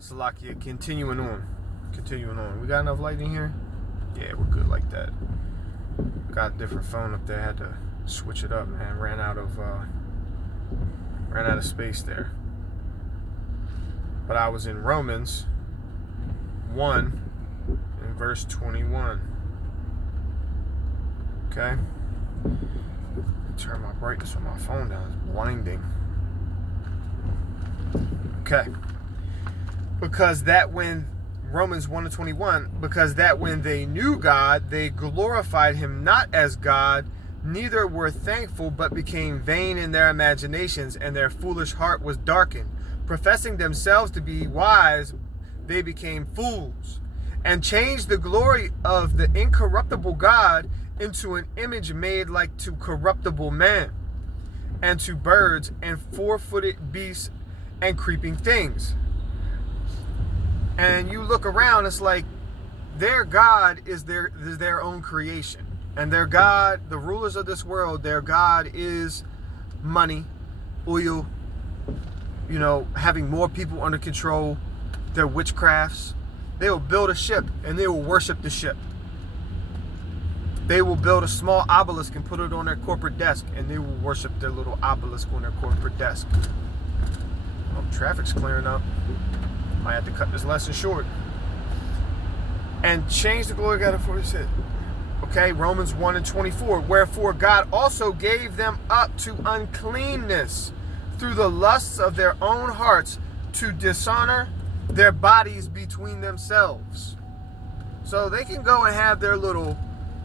Salakia, continuing on. We got enough light in here? Yeah, we're good like that. Got a different phone up there. Had to switch it up, man. Ran out of space there. But I was in Romans 1 and verse 21. Okay? Turn my brightness on my phone down. It's blinding. Okay. Because that when Romans 1 and 21, because that when they knew God, they glorified him not as God, neither were thankful, but became vain in their imaginations, and their foolish heart was darkened. Professing themselves to be wise, they became fools, and changed the glory of the incorruptible God into an image made like to corruptible man, and to birds, and four-footed beasts, and creeping things. And you look around, it's like their God is their own creation. And their God, the rulers of this world, their God is money, oil, having more people under control, their witchcrafts. They will build a ship and they will worship the ship. They will build a small obelisk and put it on their corporate desk, and they will worship their little obelisk on their corporate desk. Well, traffic's clearing up. Might have to cut this lesson short. And change the glory of God before he said. Okay, Romans 1 and 24. Wherefore God also gave them up to uncleanness through the lusts of their own hearts, to dishonor their bodies between themselves. So they can go and have their little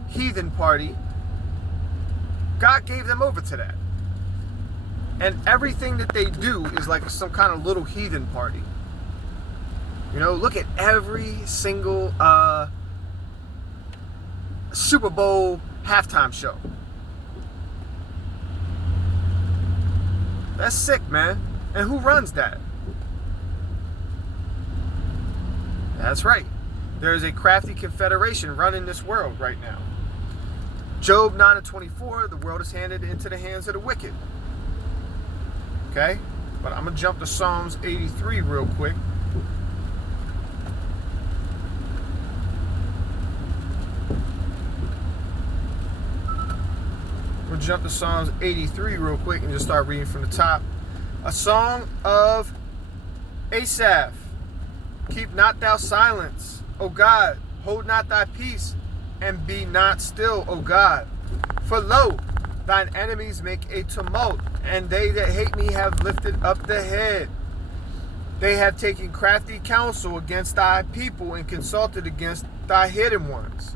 heathen party. God gave them over to that. And everything that they do is like some kind of little heathen party. Look at every single Super Bowl halftime show. That's sick, man. And who runs that? That's right. There is a crafty confederation running this world right now. Job 9 and 24, the world is handed into the hands of the wicked. Okay? But I'm going to jump to Psalms 83 real quick. We'll jump to Psalms 83 real quick and just start reading from the top. A song of Asaph. Keep not thou silence, O God. Hold not thy peace, and be not still, O God. For lo, thine enemies make a tumult, and they that hate me have lifted up the head. They have taken crafty counsel against thy people, and consulted against thy hidden ones.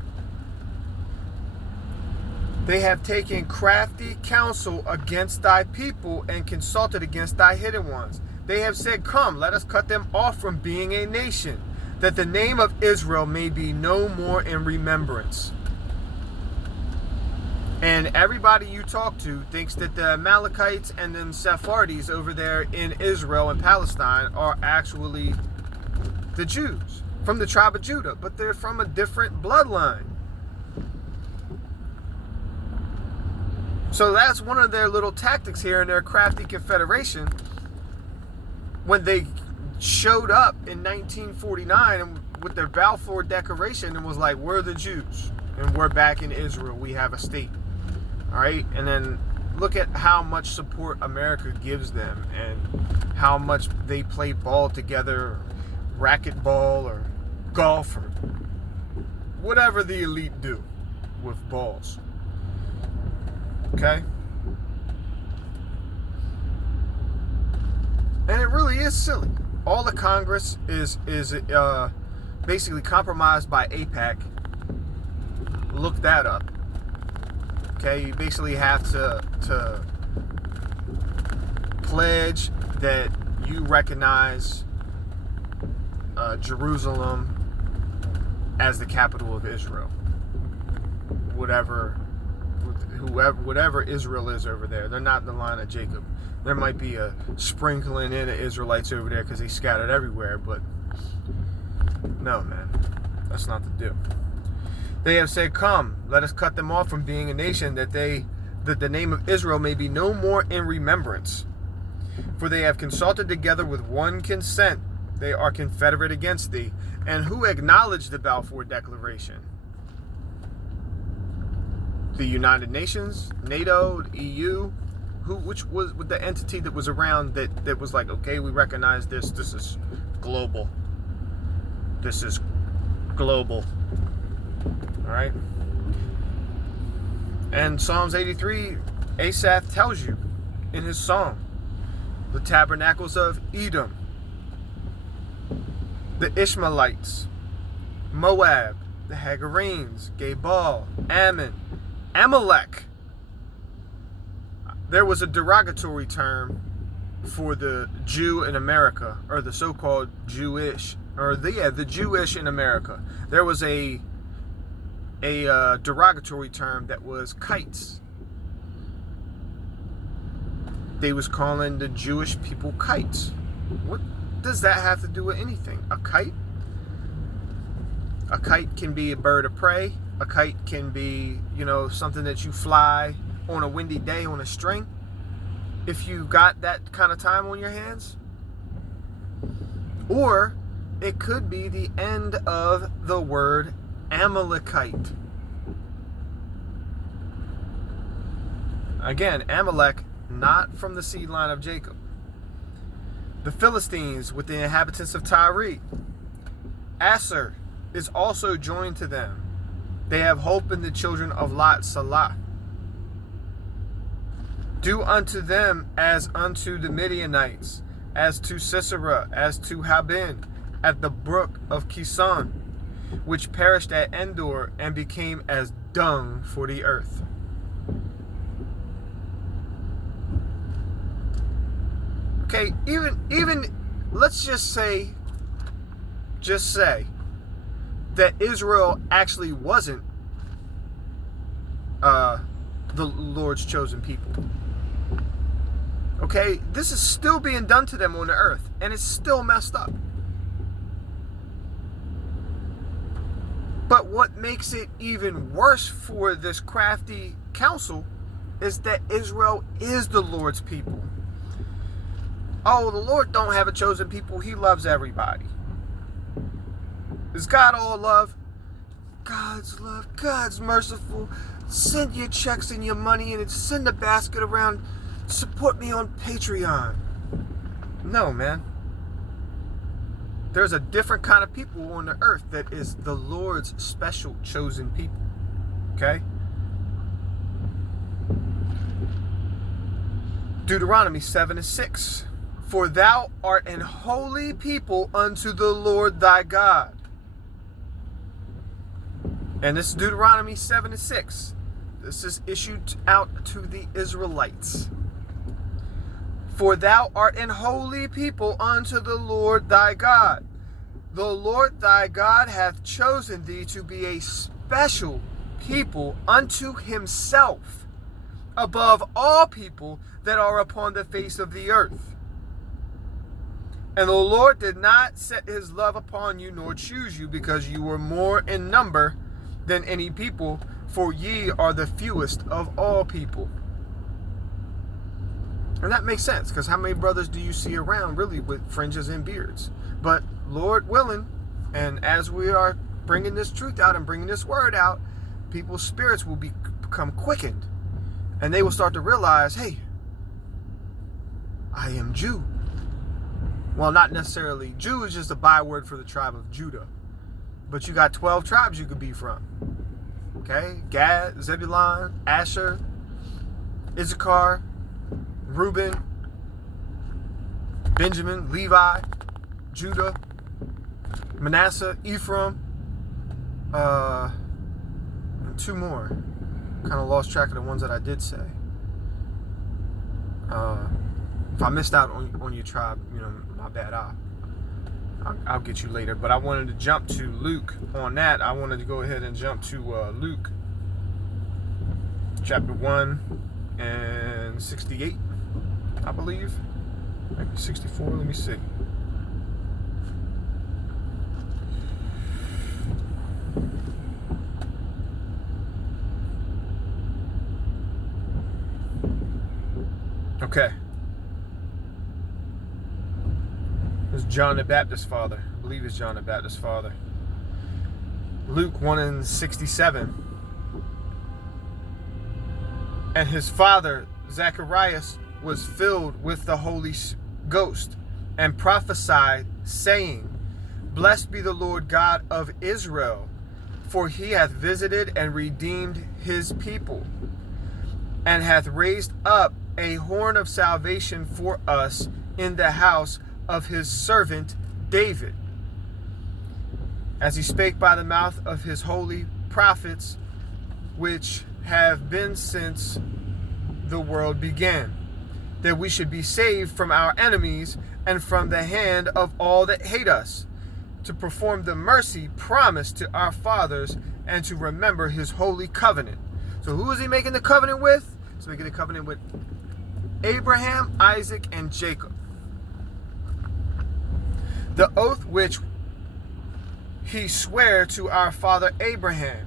They have taken crafty counsel against thy people, and consulted against thy hidden ones. They have said, come, let us cut them off from being a nation, that the name of Israel may be no more in remembrance. And everybody you talk to thinks that the Amalekites and them Sephardi's over there in Israel and Palestine are actually the Jews from the tribe of Judah, but they're from a different bloodline. So that's one of their little tactics here in their crafty confederation. When they showed up in 1949 with their Balfour Declaration and was like, we're the Jews and we're back in Israel, we have a state. All right, and then look at how much support America gives them and how much they play ball together, racquetball or golf or whatever the elite do with balls. Okay? And it really is silly. All the Congress is basically compromised by AIPAC. Look that up. Okay, you basically have to pledge that you recognize Jerusalem as the capital of Israel. Whatever Israel is over there, they're not in the line of Jacob. There might be a sprinkling in of Israelites over there because they scattered everywhere, but no, man, that's not the deal. They have said, come, let us cut them off from being a nation, that the name of Israel may be no more in remembrance. For they have consulted together with one consent. They are confederate against thee. And who acknowledged the Balfour Declaration? The United Nations, NATO, the EU, which was the entity that was around that was like, okay, we recognize this. This is global. This is global. All right. And Psalms 83, Asaph tells you in his song, the tabernacles of Edom, the Ishmaelites, Moab, the Hagarenes, Gebal, Ammon, Amalek. There was a derogatory term for the Jew in America, or the so-called Jewish, or the Jewish in America. There was a derogatory term that was kites. They was calling the Jewish people kites. What does that have to do with anything? A kite? A kite can be a bird of prey. A kite can be, something that you fly on a windy day on a string. If you got that kind of time on your hands. Or it could be the end of the word Amalekite. Again, Amalek, not from the seed line of Jacob. The Philistines with the inhabitants of Tyre. Asher is also joined to them. They have hope in the children of Lot, Salah. Do unto them as unto the Midianites, as to Sisera, as to Habin, at the brook of Kison, which perished at Endor and became as dung for the earth. Okay, even let's just say that Israel actually wasn't the Lord's chosen people. Okay, this is still being done to them on the earth, and it's still messed up. But what makes it even worse for this crafty council is that Israel is the Lord's people. Oh, the Lord don't have a chosen people. He loves everybody. Is God all love? God's love. God's merciful. Send your checks and your money and send a basket around. Support me on Patreon. No, man. There's a different kind of people on the earth that is the Lord's special chosen people. Okay? Deuteronomy 7:6. For thou art an holy people unto the Lord thy God. And this is Deuteronomy 7:6. This is issued out to the Israelites. For thou art an holy people unto the Lord thy God. The Lord thy God hath chosen thee to be a special people unto himself, above all people that are upon the face of the earth. And the Lord did not set his love upon you, nor choose you, because you were more in number than any people, for ye are the fewest of all people. And that makes sense, because how many brothers do you see around really with fringes and beards? But Lord willing, and as we are bringing this truth out and bringing this word out, people's spirits will become quickened. And they will start to realize, hey, I am Jew. Well, not necessarily. Jew is just a byword for the tribe of Judah. But you got 12 tribes you could be from. Okay? Gad, Zebulun, Asher, Issachar, Reuben, Benjamin, Levi, Judah, Manasseh, Ephraim, and two more. Kind of lost track of the ones that I did say. If I missed out on your tribe, my bad. I'll get you later. But I wanted to jump to Luke on that. I wanted to go ahead and jump to Luke chapter 1 and 68, I believe. Maybe 64. Let me see. Okay. It's John the Baptist's father. I believe it's John the Baptist's father. Luke 1:67. And his father, Zacharias, was filled with the Holy Ghost and prophesied, saying, Blessed be the Lord God of Israel, for he hath visited and redeemed his people, and hath raised up a horn of salvation for us in the house of his servant David, as he spake by the mouth of his holy prophets, which have been since the world began, that we should be saved from our enemies and from the hand of all that hate us, to perform the mercy promised to our fathers, and to remember his holy covenant. So who is he making the covenant with? He's making the covenant with Abraham, Isaac, and Jacob. The oath which he sware to our father Abraham,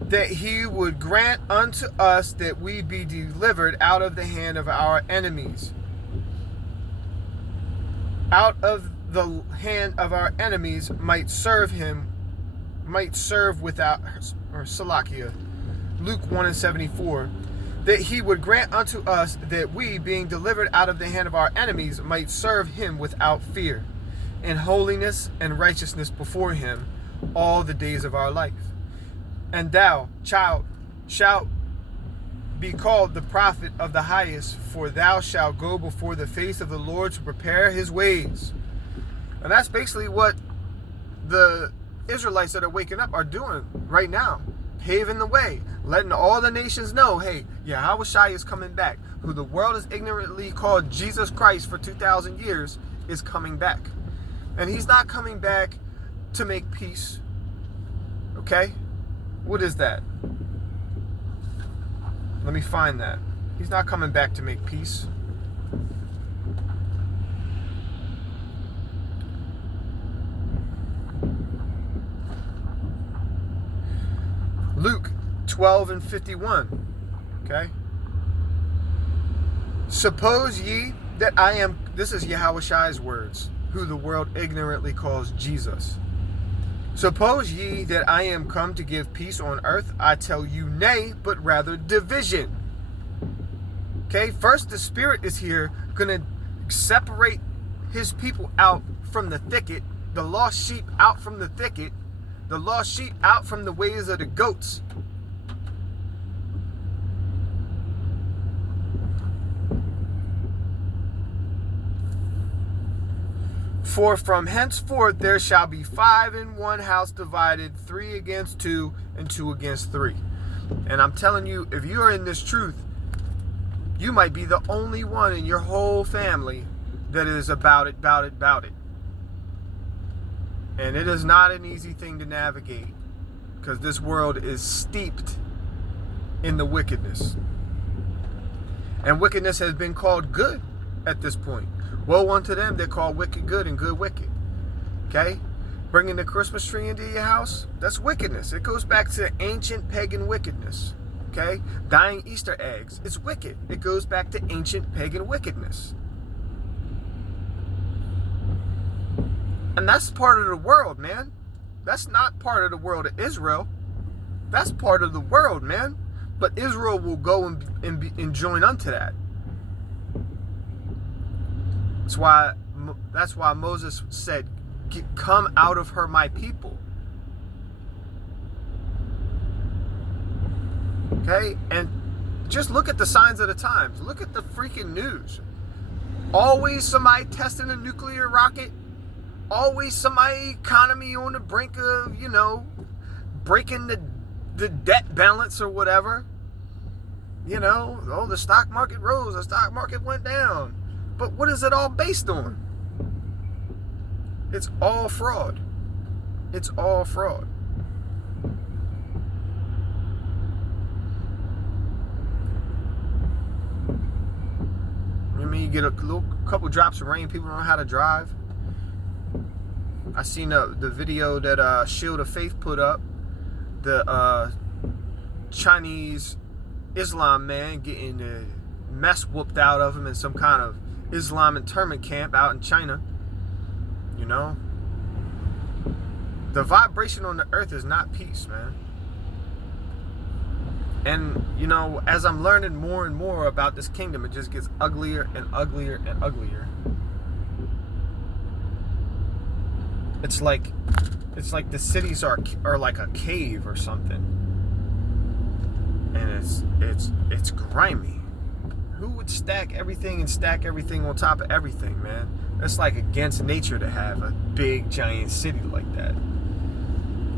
that he would grant unto us that we be delivered out of the hand of our enemies. Out of the hand of our enemies might serve without, or Salakia, Luke 1:74, that he would grant unto us that we, being delivered out of the hand of our enemies, might serve him without fear, in holiness and righteousness before him all the days of our life. And thou, child, shalt be called the prophet of the highest, for thou shalt go before the face of the Lord to prepare his ways. And that's basically what the Israelites that are waking up are doing right now, paving the way, letting all the nations know, hey, Yahushua is coming back, who the world has ignorantly called Jesus Christ for 2,000 years, is coming back. And he's not coming back to make peace. Okay? What is that? Let me find that. He's not coming back to make peace. Luke 12:51. Okay? Suppose ye that I am, this is Yahushua's words, who the world ignorantly calls Jesus. Suppose ye that I am come to give peace on earth? I tell you, nay, but rather division. Okay, first the Spirit is here, going to separate his people out from the thicket, the lost sheep out from the thicket, the lost sheep out from the ways of the goats. For from henceforth there shall be 5 in one house divided, 3 against 2, and 2 against 3. And I'm telling you, if you are in this truth, you might be the only one in your whole family that is about it. And it is not an easy thing to navigate, because this world is steeped in the wickedness. And wickedness has been called good at this point. Woe unto them that call wicked good and good wicked. Okay? Bringing the Christmas tree into your house, that's wickedness. It goes back to ancient pagan wickedness. Okay? Dyeing Easter eggs, it's wicked. It goes back to ancient pagan wickedness. And that's part of the world, man. That's not part of the world of Israel. That's part of the world, man. But Israel will go and join unto that. That's why Moses said, come out of her, my people. Okay? And just look at the signs of the times. Look at the freaking news. Always somebody testing a nuclear rocket. Always somebody economy on the brink of, breaking the debt balance or whatever. The stock market rose, the stock market went down. But what is it all based on? It's all fraud. It's all fraud. You get a couple drops of rain, people don't know how to drive. I seen the video that Shield of Faith put up. The Chinese Islam man getting the mess whooped out of him in some kind of Islam internment camp out in China. You know? The vibration on the earth is not peace, man. And, you know, as I'm learning more and more about this kingdom, it just gets uglier and uglier and uglier. It's like the cities are like a cave or something. And it's grimy. Who would stack everything on top of everything, man? It's like against nature to have a big giant city like that.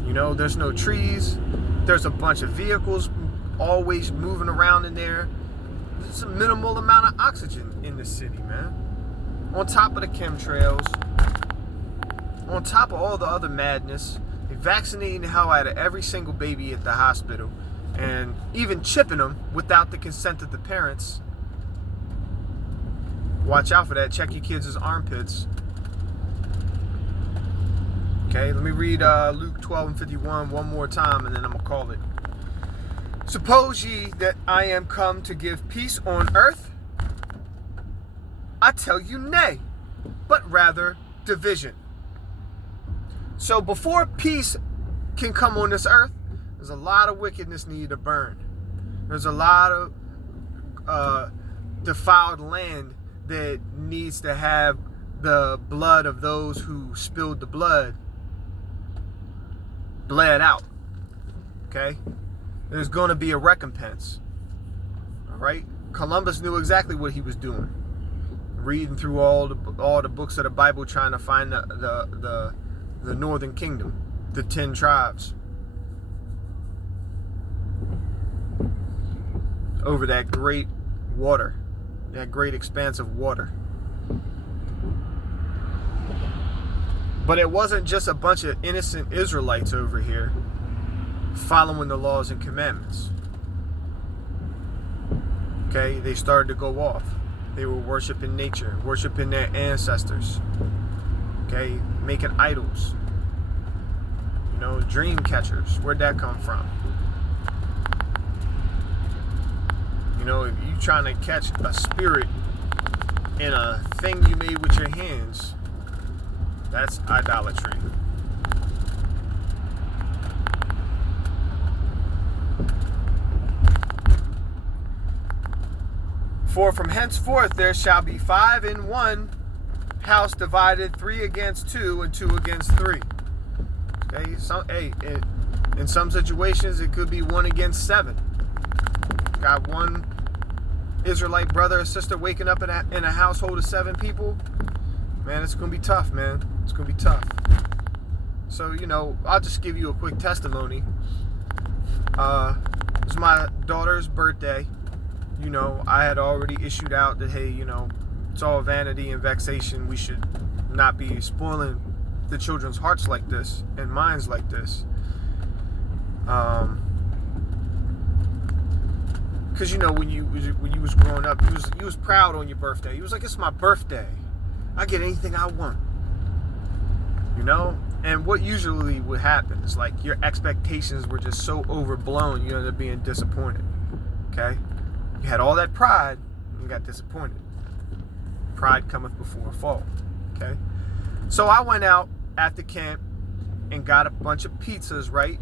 You know, there's no trees. There's a bunch of vehicles always moving around in there. There's a minimal amount of oxygen in the city, man. On top of the chemtrails, on top of all the other madness, they're vaccinating the hell out of every single baby at the hospital, and even chipping them without the consent of the parents. Watch out for that. Check your kids' armpits. Okay, let me read Luke 12:51 one more time, and then I'm going to call it. Suppose ye that I am come to give peace on earth? I tell you nay, but rather division. So before peace can come on this earth, there's a lot of wickedness needed to burn. There's a lot of defiled land that needs to have the blood of those who spilled the blood bled out. Okay? There's going to be a recompense. All right? Columbus knew exactly what he was doing. Reading through all the books of the Bible, trying to find the northern kingdom, the 10 tribes. Over that great water, that great expanse of water. But it wasn't just a bunch of innocent Israelites over here following the laws and commandments. Okay, they started to go off. They were worshiping nature, worshiping their ancestors. Okay, making idols. You know, dream catchers. Where'd that come from? You know, if you're trying to catch a spirit in a thing you made with your hands, that's idolatry. For from henceforth there shall be 5 in one house divided, 3 against 2 and 2 against 3. Okay, in some situations it could be 1 against 7. Got one Israelite brother or sister waking up in a household of 7 people. Man, it's gonna be tough, man. It's gonna be tough. So, you know, I'll just give you a quick testimony. It was my daughter's birthday. You know, I had already issued out that, hey, you know, it's all vanity and vexation. We should not be spoiling the children's hearts like this and minds like this. Because, you know, when you was growing up, you was proud on your birthday. You was like, it's my birthday. I get anything I want. You know? And what usually would happen is, like, your expectations were just so overblown, you ended up being disappointed. Okay? You had all that pride, and you got disappointed. Pride cometh before a fall. Okay? So I went out after camp and got a bunch of pizzas, right?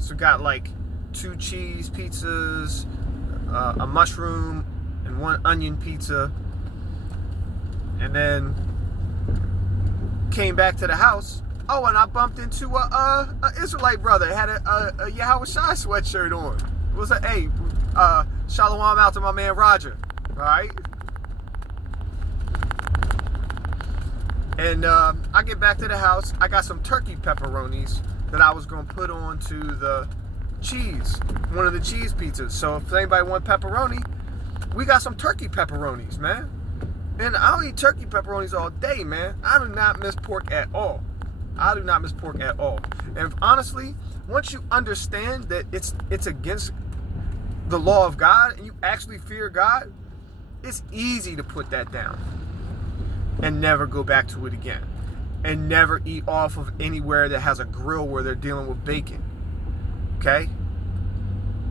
So got like 2 cheese pizzas, a mushroom, and 1 onion pizza. And then came back to the house. Oh, and I bumped into a Israelite brother. Had a Yahweh Shai sweatshirt on. It was a, hey, shalom out to my man Roger. All right? And I get back to the house. I got some turkey pepperonis that I was going to put onto the cheese, one of the cheese pizzas. So if anybody want pepperoni, we got some turkey pepperonis, man. And I'll eat turkey pepperonis all day, man. I do not miss pork at all. I do not miss pork at all. And honestly, once you understand that it's against the law of God and you actually fear God, it's easy to put that down and never go back to it again. And never eat off of anywhere that has a grill where they're dealing with bacon. Okay?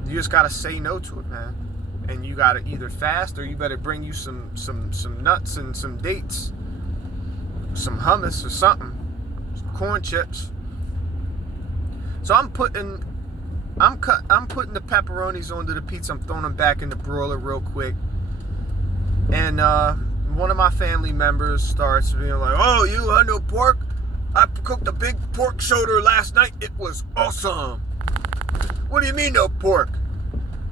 You just gotta say no to it, man. And you gotta either fast or you better bring you some nuts and some dates, some hummus or something. corn chips. So I'm putting the pepperonis onto the pizza. I'm throwing them back in the broiler real quick. And one of my family members starts being like, "Oh, you had no pork? I cooked a big pork shoulder last night. It was awesome." "What do you mean no pork?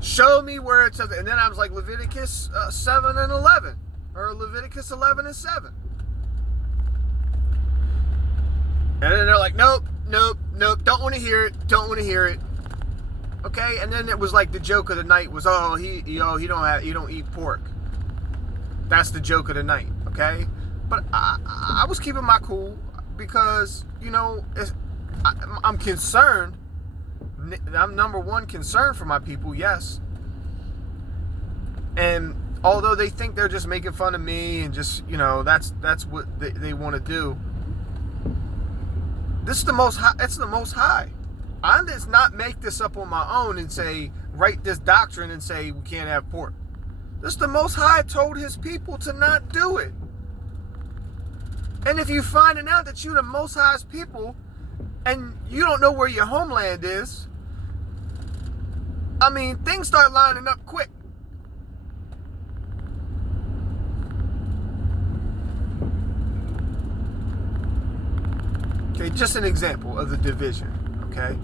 Show me where it says." And then I was like, Leviticus 7 and 11. Or Leviticus 11 and 7. And then they're like, nope, don't want to hear it. Okay, and then it was like the joke of the night was, "Oh, he don't eat pork." That's the joke of the night, okay? But I was keeping my cool because, I'm concerned. I'm number one concerned for my people, yes. And although they think they're just making fun of me and just, that's what they want to do. This is the most high. It's the most high. I did not make this up on my own and say, write this doctrine and say we can't have pork. This is the most high told his people to not do it. And if you finding out that you're the most high's people and you don't know where your homeland is, I mean, things start lining up quick. Okay, just an example of the division, okay?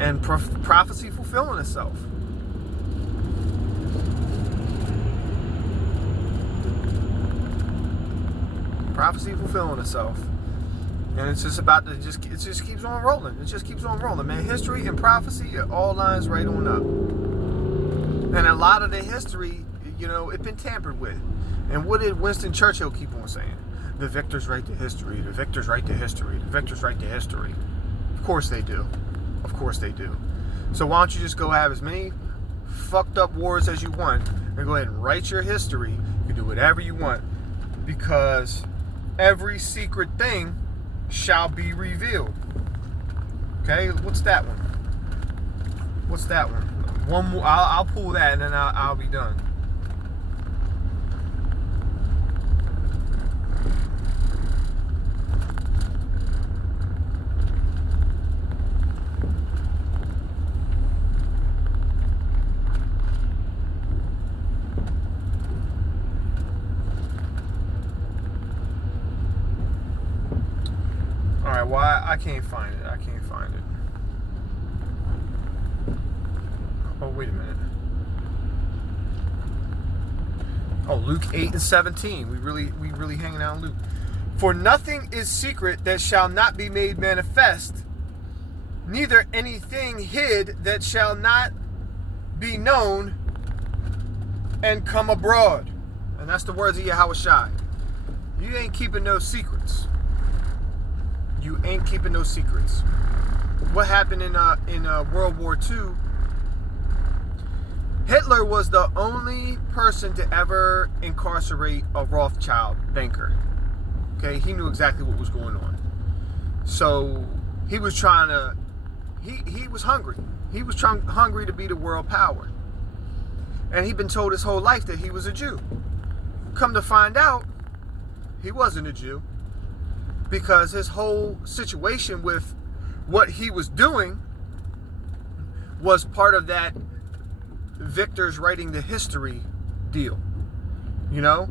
And prophecy fulfilling itself. Prophecy fulfilling itself. And it's just about to it just keeps on rolling. It just keeps on rolling, man. History and prophecy, it all lines right on up. And a lot of the history, it's been tampered with. And what did Winston Churchill keep on saying? The victors write the history. The victors write the history. The victors write the history. Of course they do. Of course they do. So why don't you just go have as many fucked up wars as you want and go ahead and write your history. You can do whatever you want because every secret thing shall be revealed. Okay, what's that one? What's that one? One more. I'll pull that and then I'll be done. Alright, why? I can't find it. Oh, wait a minute. Oh, Luke 8 and 17. We really hanging out in Luke. For nothing is secret that shall not be made manifest, neither anything hid that shall not be known and come abroad. And that's the words of Yahushua. You ain't keeping no secrets. You ain't keeping no secrets. What happened in World War II? Hitler was the only person to ever incarcerate a Rothschild banker. Okay, he knew exactly what was going on. So he was trying to. He was hungry. He was hungry to be the world power, and he'd been told his whole life that he was a Jew. Come to find out, he wasn't a Jew. Because his whole situation with what he was doing was part of that victors writing the history deal. You're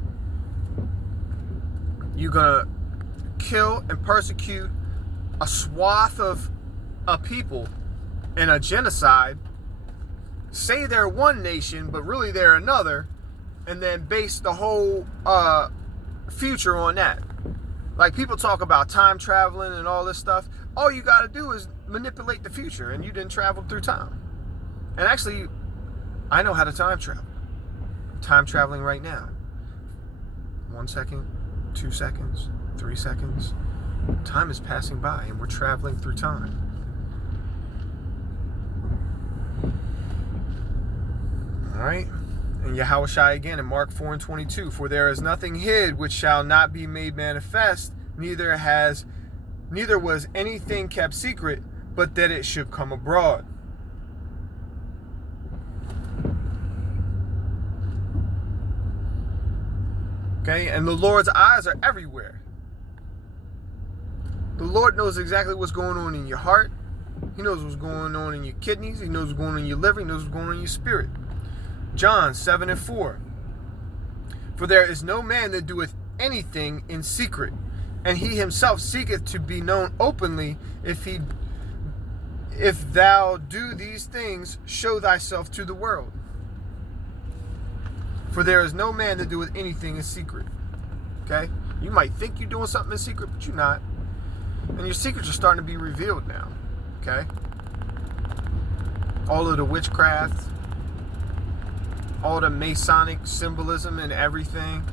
gonna kill and persecute a swath of a people in a genocide, say they're one nation, but really they're another, and then base the whole future on that. Like, people talk about time traveling and all this stuff. All you got to do is manipulate the future, and you didn't travel through time. And actually, I know how to time travel. I'm time traveling right now. 1 second, 2 seconds, 3 seconds. Time is passing by, and we're traveling through time. All right? And Yahushua again in Mark 4 and 22. For there is nothing hid which shall not be made manifest, neither was anything kept secret, but that it should come abroad. Okay, and the Lord's eyes are everywhere. The Lord knows exactly what's going on in your heart. He knows what's going on in your kidneys. He knows what's going on in your liver. He knows what's going on in your spirit. John 7:4. For there is no man that doeth anything in secret, and he himself seeketh to be known openly. If thou do these things, show thyself to the world. For there is no man that doeth anything in secret. Okay? You might think you're doing something in secret, but you're not. And your secrets are starting to be revealed now. Okay? All of the witchcraft, all the Masonic symbolism and everything,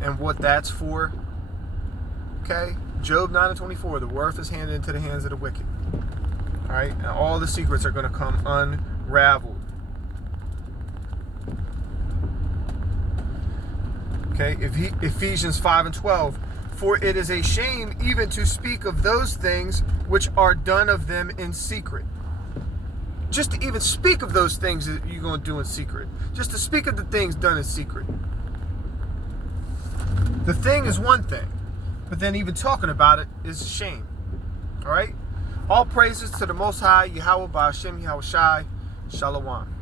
and what that's for. Okay? Job 9:24, the worth is handed into the hands of the wicked. Alright? And all the secrets are going to come unraveled. Okay? Ephesians 5:12. For it is a shame even to speak of those things which are done of them in secret. Just to even speak of those things that you're going to do in secret. Just to speak of the things done in secret. The thing is one thing, but then even talking about it is shame. All right? All praises to the Most High, Yahweh Ba'ashem Yahweh Shai. Shalom.